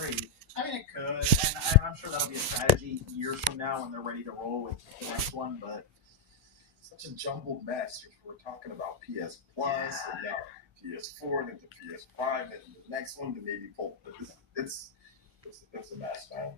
free. I mean, it could, and I'm sure that'll be a strategy years from now when they're ready to roll with the next one. But such a jumbled mess. We're talking about PS Plus, and now PS4, then the PS5, and the next one, the maybe pull. It's a mess, man.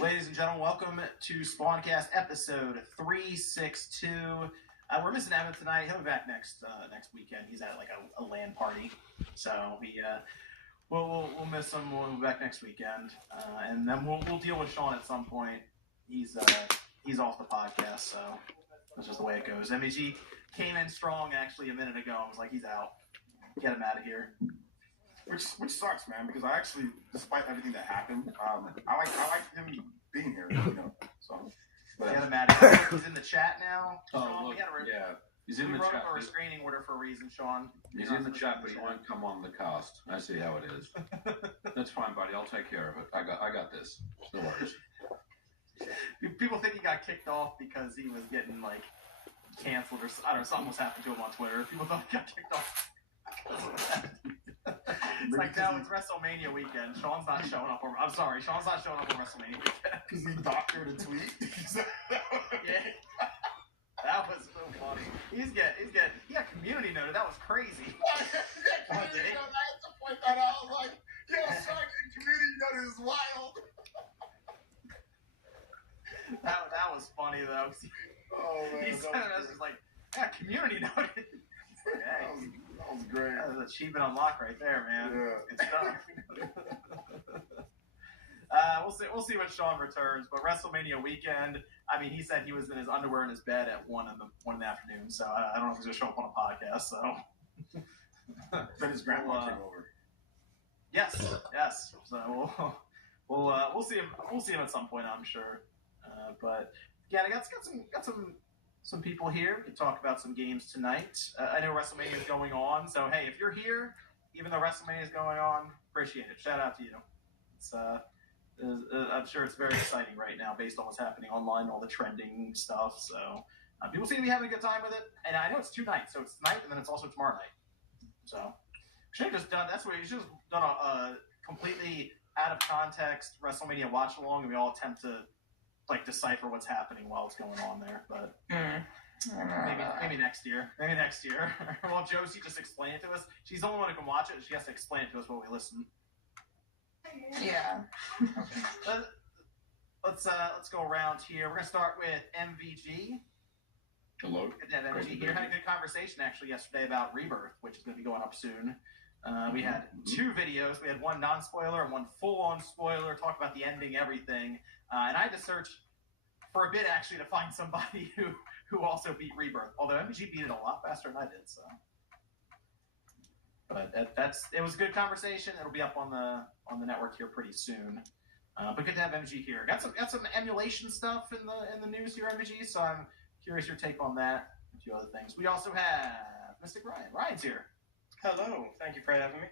Ladies and gentlemen, welcome to Spawncast episode 362. We're missing Evan tonight. He'll be back next weekend. He's at like a LAN party, so we'll miss him. We'll be back next weekend, and then we'll deal with Sean at some point. He's off the podcast, so that's just the way it goes. MEG came in strong actually a minute ago. I was like, he's out. Get him out of here. Which sucks, man, because I actually, despite everything that happened, I like him being here, So, but get him out of here. He's in the chat now. Oh, look, he's in the chat. We wrote up a restraining order for a reason, Sean. He's in the chat, but he won't come on the cast. I see how it is. That's fine, buddy. I'll take care of it. I got this. No worries. People think he got kicked off because he was getting like canceled or I don't know, something was happening to him on Twitter. People thought he got kicked off. It's like now it's WrestleMania weekend. Sean's not showing up. I'm sorry, Sean's not showing up on WrestleMania weekend. Because he doctored a tweet. Yeah, that was so funny. He got community noted. That was crazy. I had to point that out. I was like, yo, Sean, community noted is wild. That was funny though. Oh man, he sent a message like, yeah, community noted. That was great. That was achievement unlock right there, man. Yeah. It's done. We'll see when Sean returns. But WrestleMania weekend, I mean, he said he was in his underwear in his bed at 1 in the afternoon. So I don't know if he's gonna show up on a podcast. So Then his grandma came over. Yes. So we'll see him. We'll see him at some point, I'm sure. But yeah, I got some people here. We can talk about some games tonight. I know WrestleMania is going on, so hey, if you're here, even though WrestleMania is going on, appreciate it. Shout out to you. It's I'm sure it's very exciting right now based on what's happening online, all the trending stuff. So people seem to be having a good time with it. And I know it's 2 nights, so it's tonight and then it's also tomorrow night. So should have just done. That's where you should have done a completely out of context WrestleMania watch along, and we all attempt to like decipher what's happening while it's going on there, but maybe next year. Well, Josie just explain it to us. She's the only one who can watch it. She has to explain it to us while we listen. Yeah. Let's go around here. We're gonna start with MVG. Hello. Good to have MVG here. Had a good conversation actually yesterday about Rebirth, which is gonna be going up soon. We had 2 videos. We had one non-spoiler and one full-on spoiler. Talk about the ending, everything. And I had to search for a bit actually to find somebody who also beat Rebirth. Although MVG beat it a lot faster than I did. So, but it was a good conversation. It'll be up on the network here pretty soon. But good to have MVG here. Got some emulation stuff in the news here, MVG. So I'm curious your take on that. And a few other things. We also have Mystic Ryan. Ryan's here. Hello, thank you for having me.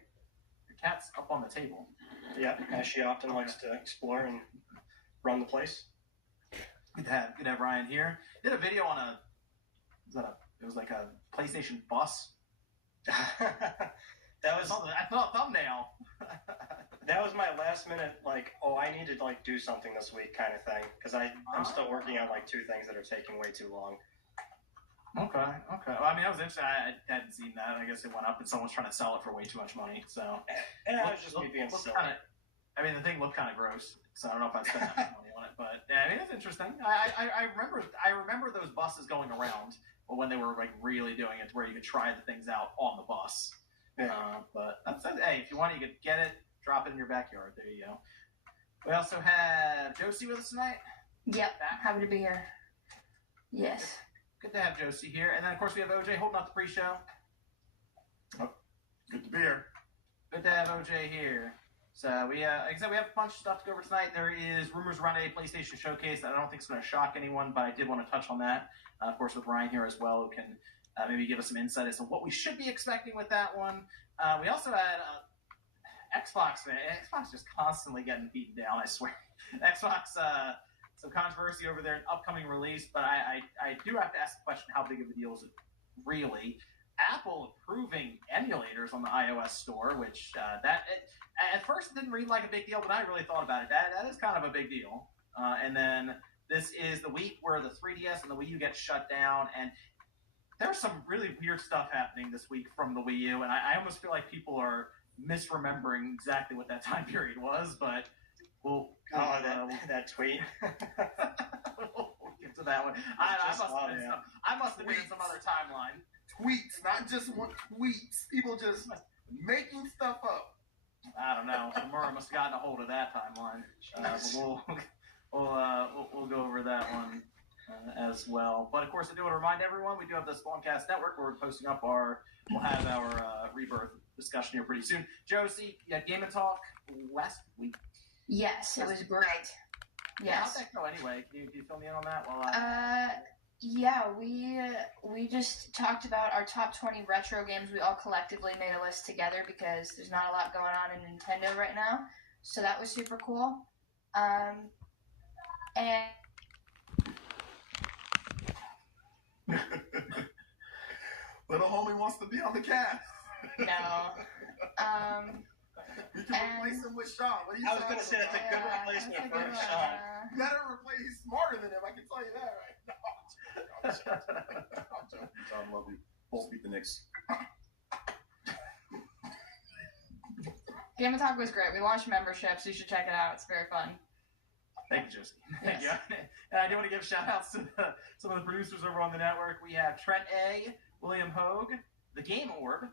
Your cat's up on the table. Yeah, as she often likes to explore and run the place. Good to have Ryan here. Did a video on it was like a PlayStation bus. That was I thought thumbnail. that was my last minute I need to do something this week kind of thing because I'm still working on 2 things that are taking way too long. Okay. Well, I mean, I was interested. I hadn't seen that. I guess it went up, and someone's trying to sell it for way too much money. So, and that was just me being silly. The thing looked kind of gross. So I don't know if I'd spend that much money on it, but yeah, I mean, it's interesting. I remember those buses going around, but when they were really doing it, to where you could try the things out on the bus. Yeah. But hey, if you want, you could get it, drop it in your backyard. There you go. We also have Josie with us tonight. Yep. Happy to be here. Yes. Good to have Josie here. And then, of course, we have OJ holding up the pre-show. Oh, good to be here. Good to have OJ here. So, like I said, we have a bunch of stuff to go over tonight. There is rumors around a PlayStation Showcase that I don't think is going to shock anyone, but I did want to touch on that. Of course, with Ryan here as well, who can maybe give us some insight as to what we should be expecting with that one. We also had Xbox. Xbox just constantly getting beaten down, I swear. Xbox... some controversy over their upcoming release, but I do have to ask the question, how big of a deal is it really? Apple approving emulators on the iOS store, which at first it didn't read like a big deal, but I really thought about it. That is kind of a big deal. And then this is the week where the 3DS and the Wii U get shut down, and there's some really weird stuff happening this week from the Wii U, and I almost feel like people are misremembering exactly what that time period was, but we'll that tweet. we'll get to that one. I must have been in some other timeline. Tweets, not just one tweets. People just making stuff up. I don't know. Murrah must have gotten a hold of that timeline. But we'll go over that one as well. But of course, I do want to remind everyone we do have the Spawncast Network where we're posting up we'll have our Rebirth discussion here pretty soon. Josie, you had Game and Talk last week. Yes, it was great. Yeah, how'd Yes. that go anyway? Can you fill me in on that? Yeah, we just talked about our top 20 retro games. We all collectively made a list together because there's not a lot going on in Nintendo right now. So that was super cool. And Little homie wants to be on the cast. no. You can replace him with Sean. What are you I was going to say that's a good replacement for Sean. You better replace. He's smarter than him. I can tell you that right now. I'm joking. Sean, love you. Both beat the Knicks. Game of Talk was great. We launched memberships. You should check it out. It's very fun. Thank you, Josie. Thank Yes. you. And I do want to give shout-outs to some of the producers over on the network. We have Trent A., William Hogue, The Game Orb,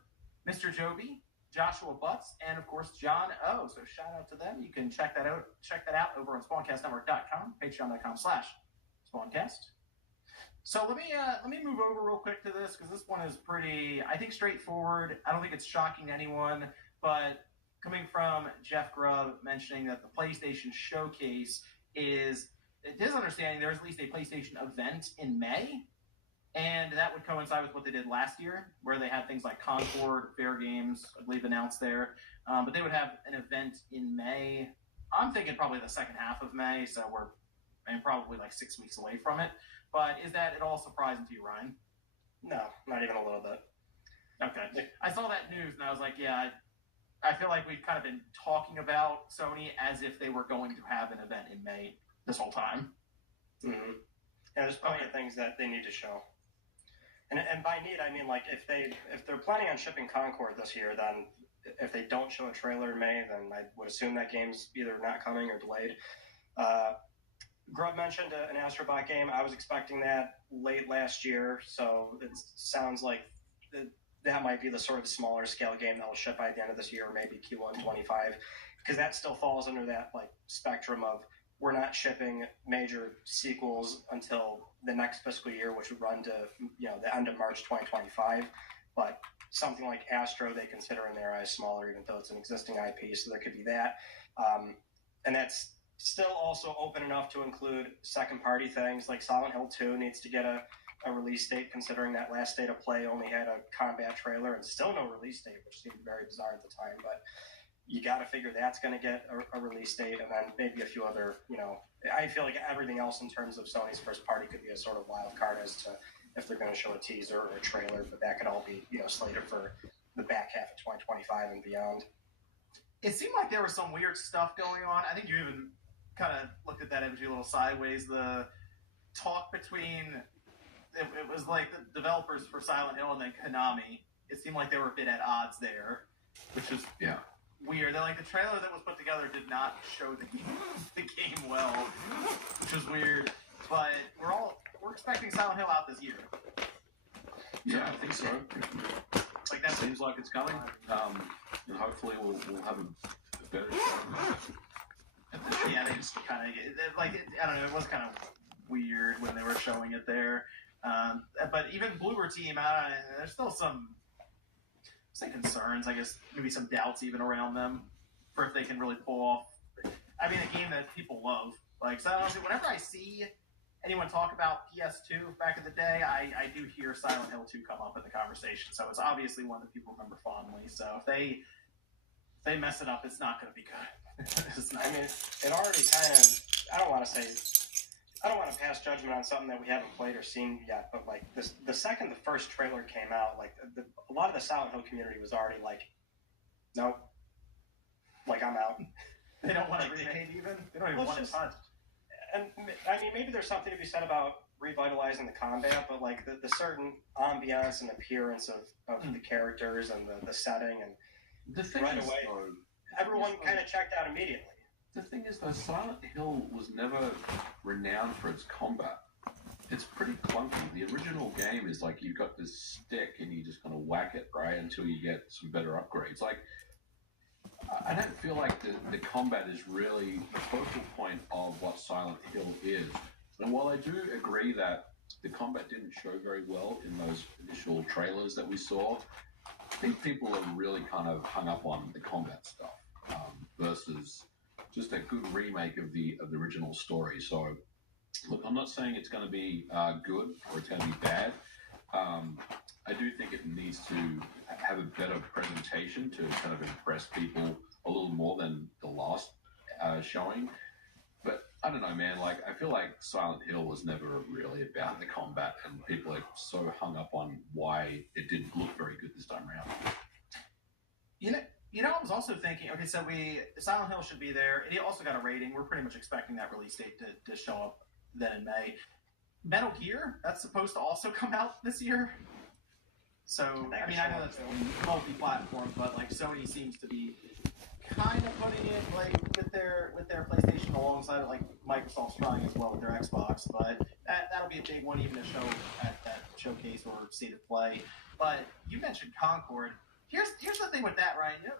Mr. Joby, Joshua Butts, and of course John O. So shout out to them. You can check that out over on SpawnCastNetwork.com, patreon.com/SpawnCast. So let me move over real quick to this because this one is pretty, I think, straightforward. I don't think it's shocking to anyone, but coming from Jeff Grubb mentioning that the PlayStation Showcase is, it is understanding there's at least a PlayStation event in May. And that would coincide with what they did last year, where they had things like Concord, Fair Games, I believe, announced there. But they would have an event in May. I'm thinking probably the second half of May, so we're probably like 6 weeks away from it. But is that at all surprising to you, Ryan? No, not even a little bit. Okay. I saw that news, and I was like, yeah, I feel like we've kind of been talking about Sony as if they were going to have an event in May this whole time. Mm-hmm. Yeah, there's plenty of things that they need to show. And by need, I mean, like, if they're planning on shipping Concord this year, then if they don't show a trailer in May, then I would assume that game's either not coming or delayed. Grubb mentioned an Astrobot game. I was expecting that late last year, so it sounds like that might be the sort of smaller scale game that will ship by the end of this year, or maybe Q1 25, because that still falls under that like spectrum of we're not shipping major sequels until the next fiscal year, which would run to the end of March 2025. But something like Astro, they consider in their eyes smaller, even though it's an existing IP. So there could be that, and that's still also open enough to include second-party things like Silent Hill 2 needs to get a release date, considering that last State of Play only had a combat trailer and still no release date, which seemed very bizarre at the time. But you got to figure that's going to get a release date, and then maybe a few other, I feel like everything else in terms of Sony's first party could be a sort of wild card as to if they're going to show a teaser or a trailer, but that could all be, slated for the back half of 2025 and beyond. It seemed like there was some weird stuff going on. I think you even kind of looked at that MG a little sideways. The talk between, it was like the developers for Silent Hill and then Konami. It seemed like they were a bit at odds there, which is weird. They're like, the trailer that was put together did not show the game well, which is weird. But we're expecting Silent Hill out this year. Yeah, I think so. Like that Seems like it's coming. And hopefully we'll have a better yeah, they just kind of I don't know. It was kind of weird when they were showing it there. But even Bloober Team, there's still some concerns. I guess maybe some doubts even around them for if they can really pull off. I mean, a game that people love. Like, so whenever I see anyone talk about PS2 back in the day, I do hear Silent Hill 2 come up in the conversation. So it's obviously one that people remember fondly. So if they mess it up, it's not going to be good. I mean, it already kind of, I don't want to pass judgment on something that we haven't played or seen yet, but like the second the first trailer came out, like a lot of the Silent Hill community was already like, nope, like I'm out. They don't want to remake even? They don't even want to touch. And I mean, maybe there's something to be said about revitalizing the combat, but like the certain ambiance and appearance of the characters and the setting, and the thing right is, away, everyone kind of checked out immediately. The thing is, though, Silent Hill was never renowned for its combat. It's pretty clunky. The original game is like you've got this stick and you just kind of whack it, right, until you get some better upgrades. Like, I don't feel like the combat is really the focal point of what Silent Hill is. And while I do agree that the combat didn't show very well in those initial trailers that we saw, I think people are really kind of hung up on the combat stuff versus just a good remake of the original story. So, look, I'm not saying it's going to be good or it's going to be bad. I do think it needs to have a better presentation to kind of impress people a little more than the last showing. But I don't know, man. Like, I feel like Silent Hill was never really about the combat, and people are so hung up on why it didn't look very good this time around. You know, I was also thinking. Okay, so Silent Hill should be there. It also got a rating. We're pretty much expecting that release date to show up then in May. Metal Gear, that's supposed to also come out this year. So I mean, I know that's multi-platform, but like Sony seems to be kind of putting it like with their PlayStation alongside it, like Microsoft's trying as well with their Xbox. But that'll be a big one, even to show at that showcase or state of play. But you mentioned Concord. Here's the thing with that, Ryan. You know,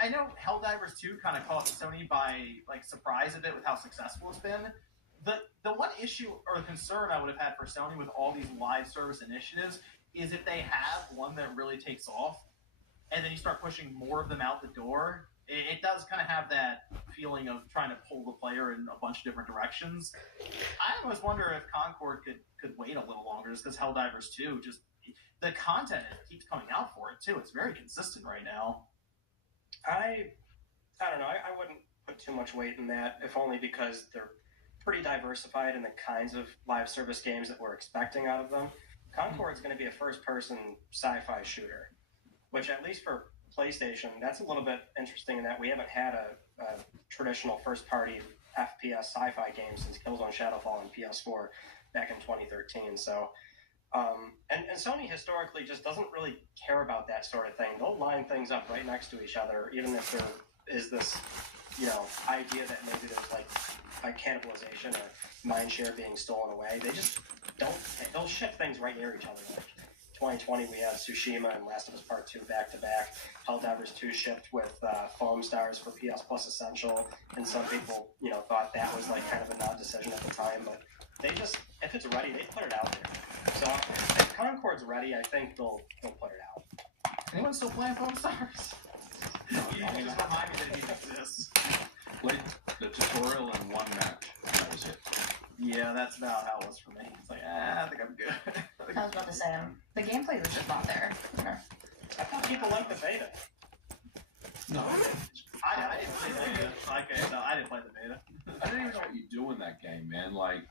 I know Helldivers 2 kind of caught Sony by like surprise a bit with how successful it's been. The one issue or concern I would have had for Sony with all these live service initiatives is if they have one that really takes off, and then you start pushing more of them out the door, it does kind of have that feeling of trying to pull the player in a bunch of different directions. I always wonder if Concord could wait a little longer, just because Helldivers 2, just the content keeps coming out for it too. It's very consistent right now. I don't know. I wouldn't put too much weight in that, if only because they're pretty diversified in the kinds of live service games that we're expecting out of them. Concord's going to be a first-person sci-fi shooter, which at least for PlayStation, that's a little bit interesting in that we haven't had a traditional first-party FPS sci-fi game since Killzone Shadowfall on PS4 back in 2013. So, and Sony historically just doesn't really care about that sort of thing. They'll line things up right next to each other, even if there is this, idea that maybe there's like a cannibalization or mind share being stolen away. They just they'll ship things right near each other. Like 2020, we had Tsushima and Last of Us Part 2 back to back. Helldivers 2 shipped with Foam Stars for PS Plus Essential, and some people, thought that was like kind of a non-decision at the time. But they just, if it's ready, they put it out there. So if Concord's ready, I think they'll put it out. Anyone still playing Foam Stars? No, you just remind me that it even exists. Played the tutorial in one match. That was it. Yeah, that's about how it was for me. It's like, I think I'm good. I was about to say, the gameplay was just not there. I thought people liked the beta. No. I didn't play the beta. Okay, no, I didn't play the beta. I don't even know what you do in that game, man. Like,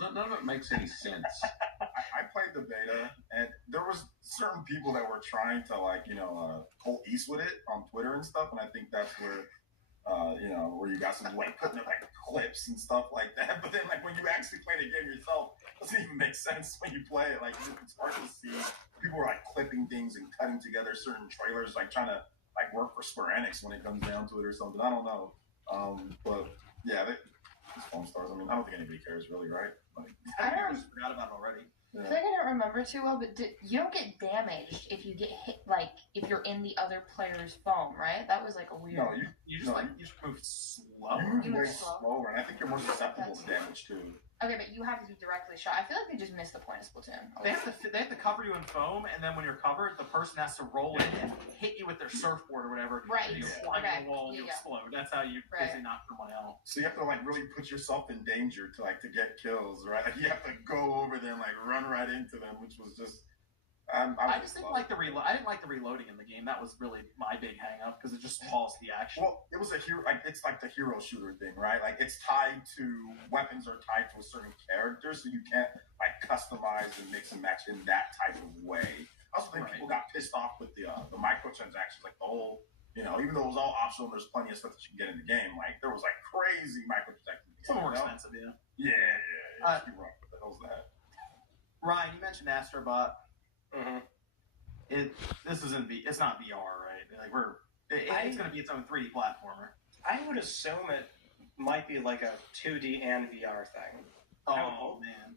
none of it makes any sense. I played the beta, and there was certain people that were trying to pull East with it on Twitter and stuff, and I think that's where where you guys was like putting up like clips and stuff like that. But then like when you actually play the game yourself, it doesn't even make sense when you play it. Like it's hard to see. People are like clipping things and cutting together certain trailers, like trying to like work for Square Enix when it comes down to it or something. I don't know. But yeah, it's Foam Stars. I mean, I don't think anybody cares really, right? Like, I just forgot about it already. I feel like I don't remember too well, but you don't get damaged if you get hit, like, if you're in the other player's foam, right? That was, like, a weird... No, you just move slower. You move way slower, and I think you're more susceptible to damage, too. Okay, but you have to be directly shot. I feel like they just missed the point of Splatoon. They have to cover you in foam, and then when you're covered, the person has to roll in and hit you with their surfboard or whatever. Right. And you fly to the wall and you explode. That's how you basically knock someone out. So you have to like really put yourself in danger to get kills, right? Like you have to go over there and like run right into them, which was just. I just didn't like the reload. I didn't like the reloading in the game. That was really my big hang up because it just paused the action. Well, it was a hero. Like it's like the hero shooter thing, right? Like it's tied to weapons are tied to a certain character, so you can't like customize and mix and match in that type of way. I also think people got pissed off with the microtransactions, like the whole. Even though it was all optional, there's plenty of stuff that you can get in the game. Like there was like crazy microtransactions. Some more expensive, yeah. Yeah. What the hell's that? Ryan, you mentioned Astrobot. Mm-hmm. It's not VR, right? Like it's going to be its own 3D platformer. I would assume it might be like a 2D and VR thing. Oh man.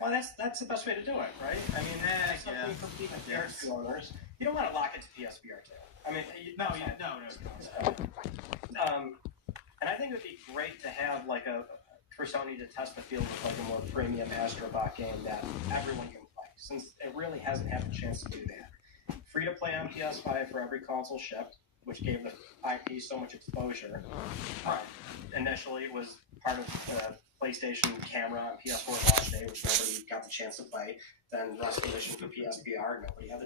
Well, that's the best way to do it, right? I mean, that's something for even PS2 owners. You don't want to lock it to PSVR 2. I mean, No. And I think it would be great to have like for Sony to test the field with like a more premium Astrobot game that everyone can play, since it really hasn't had the chance to do that. Free to play on PS5 for every console shipped, which gave the IP so much exposure. Initially, it was part of the PlayStation camera on PS4 launch day, which nobody got the chance to play. Then restoration for PSVR, nobody had the